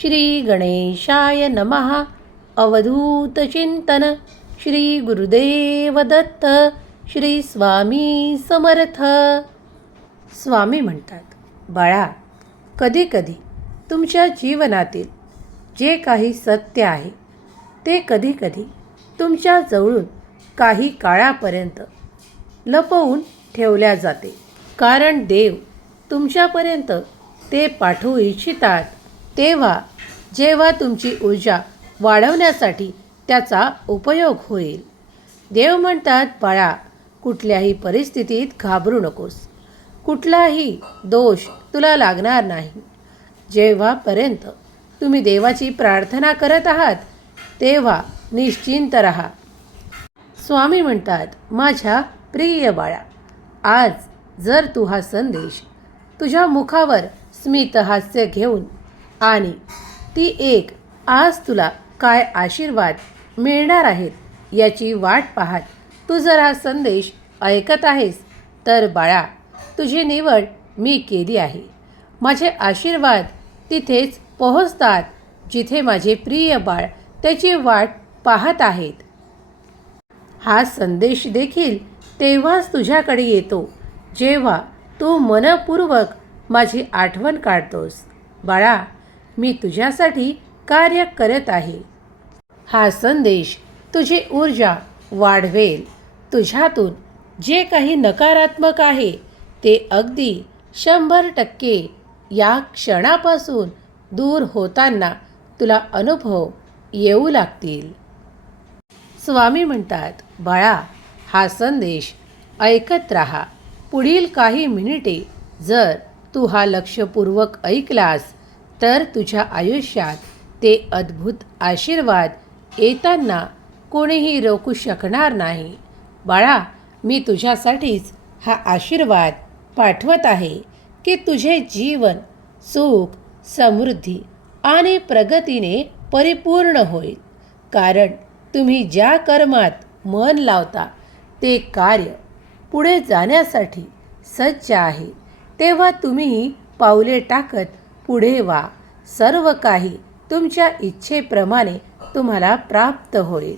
श्री गणेशाय नमः. अवधूतचिंतन श्री गुरुदेव दत्त. श्री स्वामी समर्थ. स्वामी म्हणतात बाळा कधीकधी तुमच्या जीवनातील जे काही सत्य आहे ते कधीकधी तुमच्या जवळून काही काळापर्यंत लपवून ठेवल्या जाते. कारण देव तुमच्यापर्यंत ते पाठवू इच्छितात. तेव्हा जेव्हा तुमची ऊर्जा वाढवण्यासाठी त्याचा उपयोग होईल. देव म्हणतात बाळा कुठल्याही परिस्थितीत घाबरू नकोस. कुठलाही दोष तुला लागणार नाही. जेव्हापर्यंत तुम्ही देवाची प्रार्थना करत आहात तेव्हा निश्चिंत रहा. स्वामी म्हणतात माझ्या प्रिय बाळा आज जर तू हा संदेश तुझ्या मुखावर स्मितहास्य घेऊन आणि ती एक आज तुला काय आशीर्वाद मिळणार आहेत याची वाट पाहत तू जर हा संदेश ऐकत आहेस. तर बाळा तुझी निवड मी केली आहे. माझे आशीर्वाद तिथेच पोहोचतात जिथे माझे प्रिय बाळ त्याची वाट पाहत आहेत. हा संदेश देखील तेव्हाच तुझ्याकडे येतो जेव्हा तू मनपूर्वक माझी आठवण काढतोस. बाळा मी तुझ्यासाठी कार्य करत आहे. हा संदेश तुझी ऊर्जा वाढवेल. तुझ्यातून जे काही नकारात्मक आहे ते अगदी शंभर टक्के या क्षणापासून दूर होताना तुला अनुभव येऊ लागतील. स्वामी म्हणतात बाळा हा संदेश ऐकत राहा. पुढील काही मिनिटे जर तू हा लक्षपूर्वक ऐकलास तर तुझ्या आयुष्यात ते अद्भुत आशीर्वाद येताना कोणीही रोखू शकणार नाही. बाळा मी तुझ्यासाठीच हा आशीर्वाद पाठवत आहे की तुझे जीवन सुख समृद्धी आणि प्रगतीने परिपूर्ण होईल. कारण तुम्ही ज्या कर्मात मन लावता ते कार्य पुढे जाण्यासाठी सज्ज आहे. तेव्हा तुम्ही पावले टाकत पुढे वा. सर्व काही तुमच्या इच्छेप्रमाणे तुम्हाला प्राप्त होईल.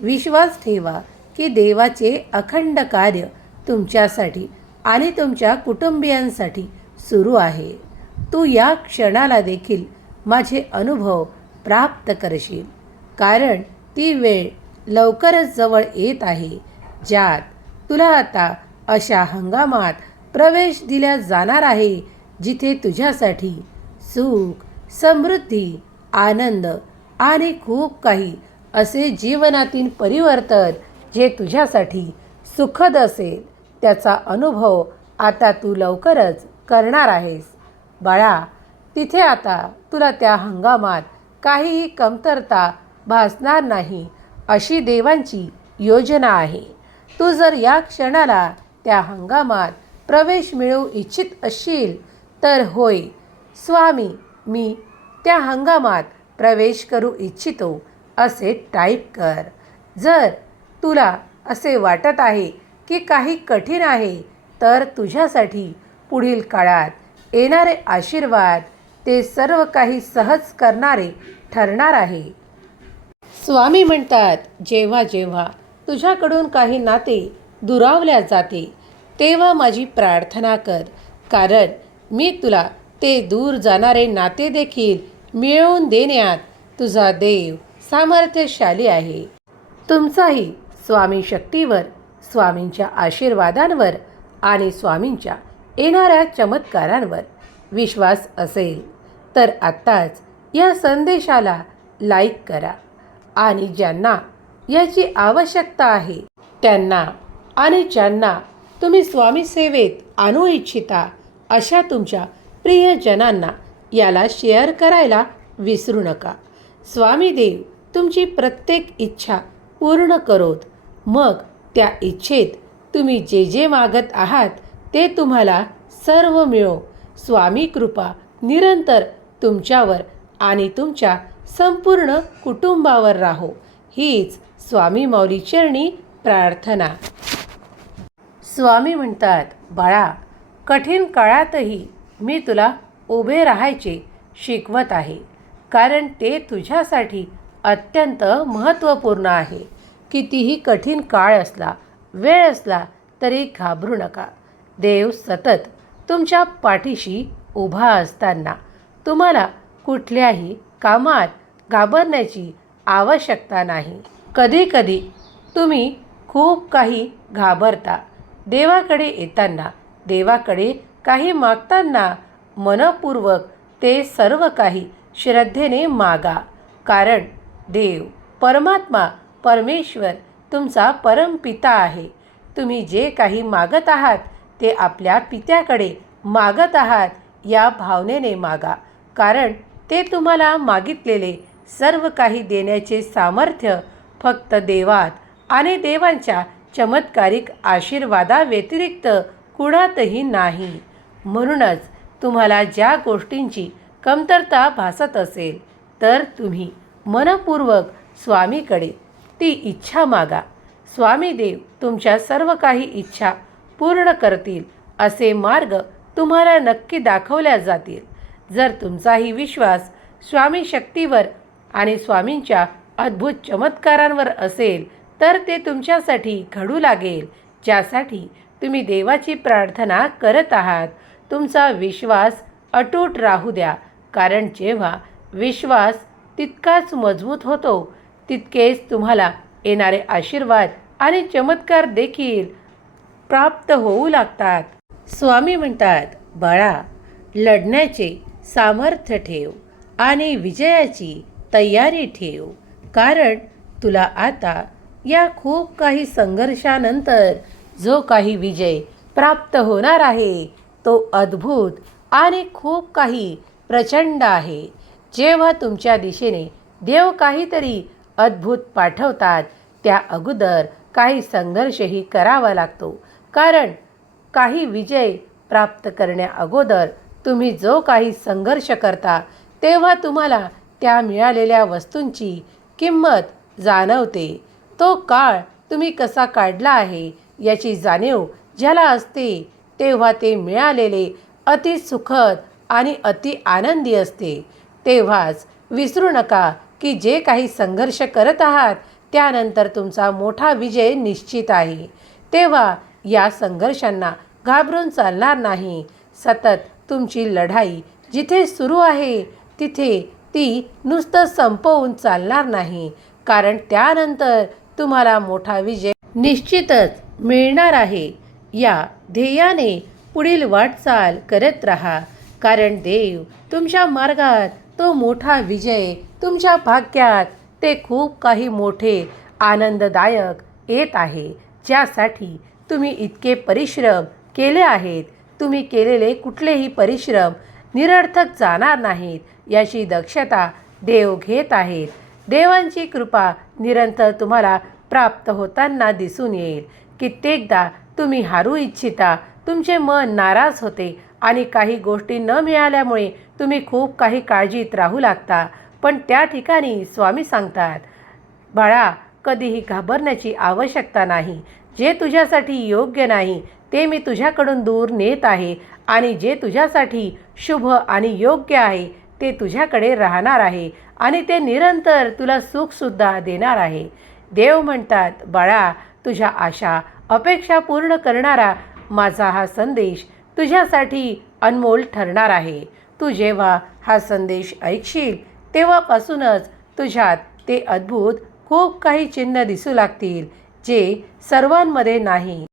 विश्वास ठेवा की देवाचे अखंड कार्य तुमच्यासाठी आणि तुमच्या कुटुंबियांसाठी सुरू आहे. तू या क्षणाला देखील माझे अनुभव प्राप्त करशील. कारण ती वेळ लवकरच जवळ येत आहे ज्यात तुला आता अशा हंगामात प्रवेश दिला जाणार आहे जिथे तुझ्यासाठी सुख समृद्धी आनंद आणि खूप काही असे जीवनातील परिवर्तन जे तुझ्यासाठी सुखद असेल त्याचा अनुभव आता तू लवकरच करणार आहेस. बाळा तिथे आता तुला त्या हंगामात काहीही कमतरता भासणार नाही अशी देवांची योजना आहे. तू जर या क्षणाला त्या हंगामात प्रवेश मिळवू इच्छित असशील तर होय स्वामी मी त्या हंगामात प्रवेश करू इच्छितो असे टाईप कर. जर तुला असे वाटत आहे की काही कठीण आहे तर तुझ्यासाठी पुढील काळात येणारे आशीर्वाद ते सर्व काही सहज करणारे ठरणार आहे. स्वामी म्हणतात जेव्हा जेव्हा तुझ्याकडून काही नाते दुरावल्या जाते तेव्हा माझी प्रार्थना कर कारण मी तुला ते दूर जाणारे नाते देखील मिळवून देण्यात तुझा देव सामर्थ्यशाली आहे. तुमचाही स्वामी शक्तीवर स्वामींच्या आशीर्वादांवर आणि स्वामींच्या येणाऱ्या चमत्कारांवर विश्वास असेल तर आत्ताच या संदेशाला लाईक करा आणि ज्यांना याची आवश्यकता आहे त्यांना आणि ज्यांना तुम्ही स्वामी सेवेत आणू इच्छिता अशा तुमच्या प्रियजनांना याला शेअर करायला विसरू नका. स्वामी देव तुमची प्रत्येक इच्छा पूर्ण करोत. मग त्या इच्छेत तुम्ही जे जे मागत आहात ते तुम्हाला सर्व मिळो. स्वामी कृपा निरंतर तुमच्यावर आणि तुमच्या संपूर्ण कुटुंबावर राहो. हीच स्वामी माऊली चरणी प्रार्थना. स्वामी म्हणतात बाळा कठीण काळातही मी तुला उभे राहायचे शिकवत आहे कारण ते तुझ्यासाठी अत्यंत महत्त्वपूर्ण आहे. कितीही कठीण काळ असला वेळ असला तरी घाबरू नका. देव सतत तुमच्या पाठीशी उभा असताना तुम्हाला कुठल्याही कामात घाबरण्याची आवश्यकता नाही. कधीकधी तुम्ही खूप काही घाबरता. देवाकडे येताना देवाकडे काही मागताना मनपूर्वक ते सर्व काही श्रद्धेने मागा. कारण देव परमात्मा परमेश्वर तुमचा परमपिता आहे. तुम्ही जे काही मागत आहात ते आपल्या पित्याकडे मागत आहात या भावनेने मागा. कारण ते तुम्हाला मागितलेले सर्व काही देण्याचे सामर्थ्य फक्त देवात आणि देवांच्या चमत्कारिक आशीर्वादाव्यतिरिक्त कुणातही नाही. म्हणूनच तुम्हाला ज्या गोष्टींची कमतरता भासत असेल तर तुम्ही मनपूर्वक स्वामीकडे ती इच्छा मागा. स्वामी देव तुमच्या सर्व काही इच्छा पूर्ण करतील असे मार्ग तुम्हाला नक्की दाखवल्या जातील. जर तुमचाही विश्वास स्वामी शक्तीवर आणि स्वामींच्या अद्भुत चमत्कारांवर असेल तर ते तुमच्यासाठी घडू लागेल ज्यासाठी तुम्ही देवाची प्रार्थना करत आहात. तुमचा विश्वास अटूट राहू द्या. कारण जेव्हा विश्वास तितकाच मजबूत होतो तितकेच तुम्हाला येणारे आशीर्वाद आणि चमत्कार देखील प्राप्त होऊ लागतात. स्वामी म्हणतात बाळा लढण्याचे सामर्थ्य ठेव आणि विजयाची तयारी ठेव. कारण तुला आता या खूप काही संघर्षानंतर जो काही विजय प्राप्त होणार आहे तो अद्भुत आणि खूप काही प्रचंड आहे. जेव्हा तुमच्या दिशेने देव काहीतरी अद्भुत पाठवतात त्या अगोदर काही संघर्षही करावा लागतो. कारण काही विजय प्राप्त करण्या अगोदर तुम्ही जो काही संघर्ष करता तेव्हा तुम्हाला त्या मिळालेल्या वस्तूंची किंमत जाणवते. तो काळ तुम्ही कसा काढला आहे याची जाणीव ज्याला असते तेव्हा ते मिळालेले अति सुखद आणि अति आनंदी असते. तेव्हाच विसरू नका की जे काही संघर्ष करत आहात त्यानंतर तुमचा मोठा विजय निश्चित आहे. तेव्हा या संघर्षांना घाबरून चालणार नाही. सतत तुमची लढाई जिथे सुरू आहे तिथे ती नुसतं संपवून चालणार नाही. कारण त्यानंतर तुम्हाला मोठा विजय निश्चितच मिळणार आहे. या ध्येयाने पुढील वाटचाल करत राहा. कारण देव तुमच्या मार्गात तो मोठा विजय तुमच्या भाग्यात ते खूप काही मोठे आनंददायक येत आहे. ज्यासाठी तुम्ही इतके परिश्रम केले आहेत. तुम्ही केलेले कुठलेही परिश्रम निरर्थक जाणार नाहीत याची दक्षता देव घेत आहेत. देवांची कृपा निरंतर तुम्हाला प्राप्त होताना दिसून येईल. कित्येकदा तुम्ही हारू इच्छिता. तुमचे मन नाराज होते आणि काही गोष्टी न मिळाल्यामुळे तुम्ही खूप काही काळजीत राहू लागता. पण त्या ठिकाणी स्वामी सांगतात बाळा कधीही घाबरण्याची आवश्यकता नाही. जे तुझ्यासाठी योग्य नाही ते मी तुझ्याकडून दूर नेत आहे आणि जे तुझ्यासाठी शुभ आणि योग्य आहे ते तुझ्याकडे राहणार आहे आणि ते निरंतर तुला सुखसुद्धा देणार आहे. देव म्हणतात बाळा तुझ्या आशा अपेक्षा पूर्ण करणारा माझा हा संदेश तुझ्यासाठी अनमोल ठरणार आहे. तू जेव्हा हा संदेश ऐकशील तेव्हापासूनच तुझ्यात ते अद्भुत खूप काही चिन्ह दिसू लागतील जे सर्वांमध्ये नाही.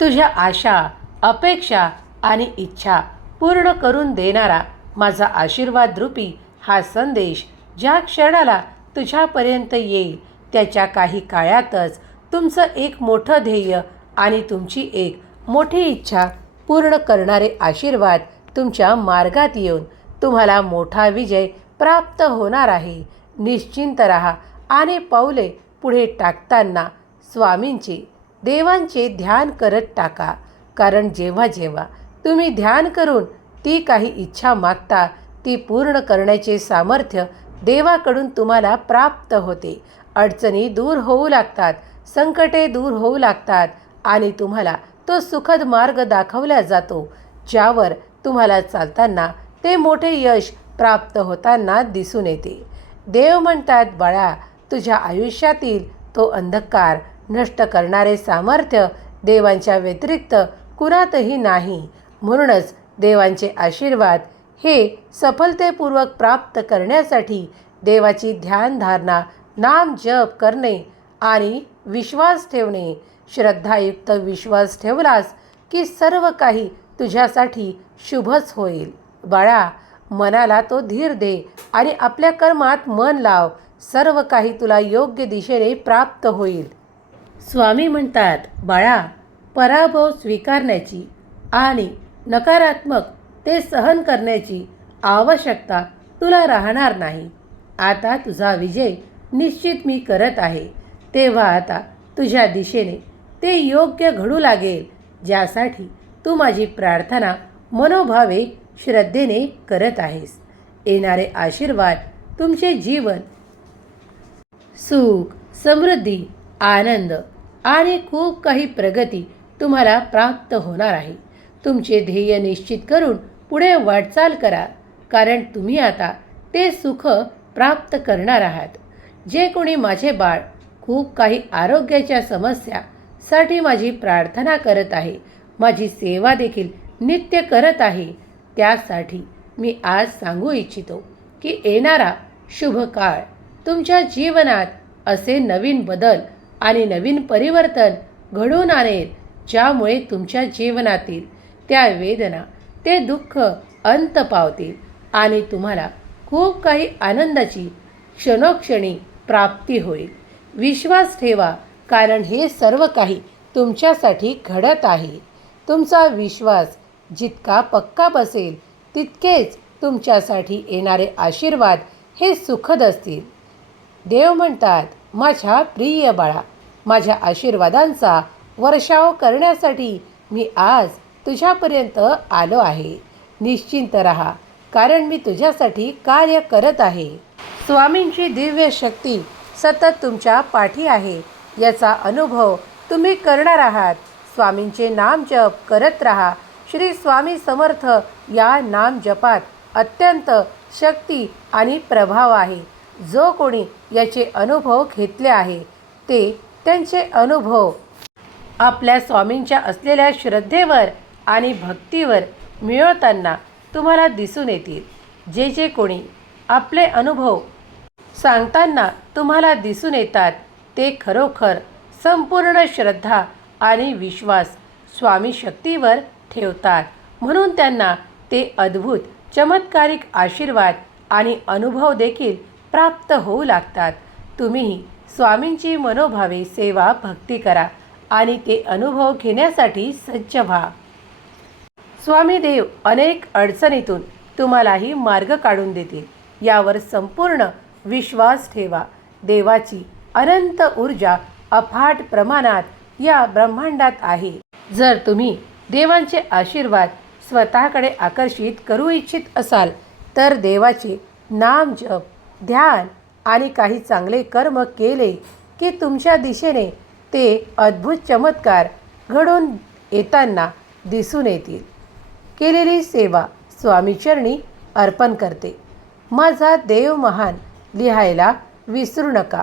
तुझ्या आशा अपेक्षा आणि इच्छा पूर्ण करून देणारा माझा आशीर्वाद रूपी हा संदेश ज्या क्षणाला तुझ्यापर्यंत येईल त्याच्या काही काळातच तुमचं एक मोठं ध्येय आणि तुमची एक मोठी इच्छा पूर्ण करणारे आशीर्वाद तुमच्या मार्गात येऊन तुम्हाला मोठा विजय प्राप्त होणार आहे. निश्चिंत राहा आणि पावले पुढे टाकताना स्वामींचे देवांचे ध्यान करत टाका. कारण जेव्हा जेव्हा तुम्ही ध्यान करून ती काही इच्छा मागता ती पूर्ण करण्याचे सामर्थ्य देवाकडून तुम्हाला प्राप्त होते. अडचणी दूर होऊ लागतात संकटे दूर होऊ लागतात आणि तुम्हाला तो सुखद मार्ग दाखवला जातो ज्यावर तुम्हाला चालताना ते मोठे यश प्राप्त होताना दिसून येते. देव म्हणतात बाळा तुझ्या आयुष्यातील तो अंधकार नष्ट करणारे सामर्थ्य देवांच्या व्यतिरिक्त कुणातही नाही. म्हणूनच देवांचे आशीर्वाद हे सफलतेपूर्वक प्राप्त करण्यासाठी देवाची ध्यानधारणा नाम जप करणे आणि विश्वास ठेवणे श्रद्धायुक्त विश्वास ठेवलास की सर्व काही तुझ्यासाठी शुभच होईल. बाळा मनाला तो धीर दे आणि आपल्या कर्मात मन लाव. सर्व काही तुला योग्य दिशेने प्राप्त होईल. स्वामी म्हणतात बाळा पराभव स्वीकारण्याची आणि नकारात्मक ते सहन करण्याची आवश्यकता तुला राहणार नाही. आता तुझा विजय निश्चित मी करत आहे. तेव्हा आता तुझ्या दिशेने ते योग्य घडू लागेल ज्यासाठी तू माझी प्रार्थना मनोभावे श्रद्धेने करत आहेस. येणारे आशीर्वाद तुमचे जीवन सुख समृद्धी आनंद आणि खूप काही प्रगती तुम्हाला प्राप्त होणार आहे. तुमचे ध्येय निश्चित करून पुढे वाटचाल करा कारण तुम्ही आता ते सुख प्राप्त करणार आहात. जे कोणी माझे बाळ खूप काही आरोग्याच्या समस्या साठी माझी प्रार्थना करत आहे. माझी सेवा देखील नित्य करत आहे. त्यासाठी मी आज सांगू इच्छितो की येणारा शुभ काळ तुमच्या जीवनात असे नवीन बदल आणि नवीन परिवर्तन घडून आणेल ज्यामुळे तुमच्या जीवनातील त्या वेदना ते दुःख अंत पावतील आणि तुम्हाला खूप काही आनंदाची क्षणोक्षणी प्राप्ती होईल. विश्वास ठेवा कारण हे सर्व काही तुमच्यासाठी घडत आहे. तुमचा विश्वास जितका पक्का बसेल तितकेच तुमच्यासाठी येणारे आशीर्वाद हे सुखद असतील. देव म्हणतात माझ्या प्रिय बाळा माझ्या आशीर्वादांचा वर्षाव करण्यासाठी मी आज तुझ्यापर्यंत आलो आहे. निश्चिंत रहा कारण मी तुझ्यासाठी कार्य करत आहे. स्वामींची दिव्य शक्ती सतत तुमच्या पाठी आहे. याचा अनुभव तुम्ही करणार आहात. स्वामींचे नाम जप करत राहा. श्री स्वामी समर्थ या नाम जपात अत्यंत शक्ती आणि प्रभाव आहे. जो कोणी याचे अनुभव घेतले आहे ते त्यांचे अनुभव. आपल्या स्वामींच्या असलेल्या श्रद्धेवर आणि भक्तीवर मिळवताना तुम्हाला दिसून येतील. जे जे कोणी आपले अनुभव सांगताना तुम्हाला दिसून येतात ते खरोखर संपूर्ण श्रद्धा आणि विश्वास स्वामी शक्तीवर ठेवतात. म्हणून त्यांना ते अद्भुत चमत्कारिक आशीर्वाद आणि अनुभव देखील प्राप्त होऊ लागतात. तुम्हीही स्वामींची मनोभावे सेवा भक्ती करा आणि ते अनुभव घेण्यासाठी सज्ज व्हा. स्वामी देव अनेक अडचणीतून तुम्हालाही मार्ग काढून देतील. यावर संपूर्ण विश्वास ठेवा. देवाची अनंत ऊर्जा अफाट प्रमाणात या ब्रह्मांडात आहे. जर तुम्ही देवांचे आशीर्वाद स्वतःकडे आकर्षित करू इच्छित असाल तर देवाचे नाम जप ध्यान आणि काही चांगले कर्म केले की तुमच्या दिशेने ते अद्भुत चमत्कार घडून येताना दिसून येतील. केलेली सेवा स्वामीचरणी अर्पण करते. माझा देव महान लिहायला विसरू नका.